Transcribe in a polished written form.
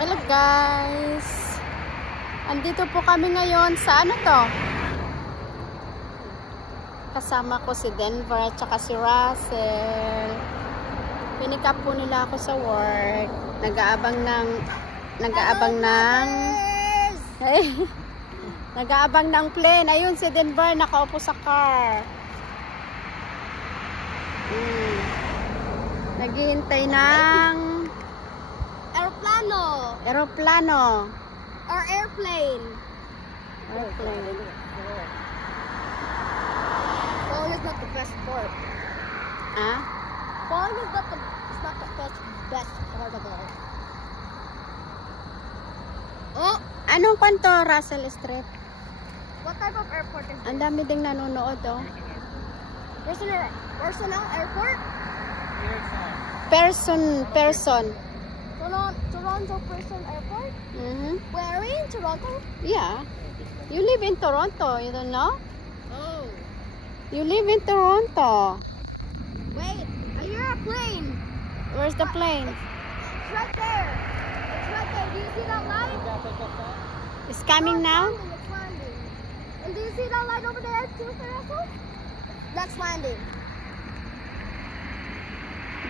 Hello guys, andito po kami ngayon sa ano to? Kasama ko si Denver at saka si Russell. Pinikap po nila ako sa work. Nag-aabang ng plane. Ayun si Denver nakaupo sa car. Naghihintay ng Aeroplano. Or airplane. Phone is not the best part. Ah? Phone is not the best part of all. Oh, Anong kwanto, Russell Street? what type of airport is Ang this? dami ding nanonood, oh. Personal airport? Person. Toronto Person Airport? Mm-hmm. Where in Toronto? Yeah. You live in Toronto, you don't know? Oh. You live in Toronto. Wait, I hear a plane. Where's the plane? It's right there. It's right there. Do you see that light? It's coming now? It's landing. And do you see that light over there too, Russell? That's landing.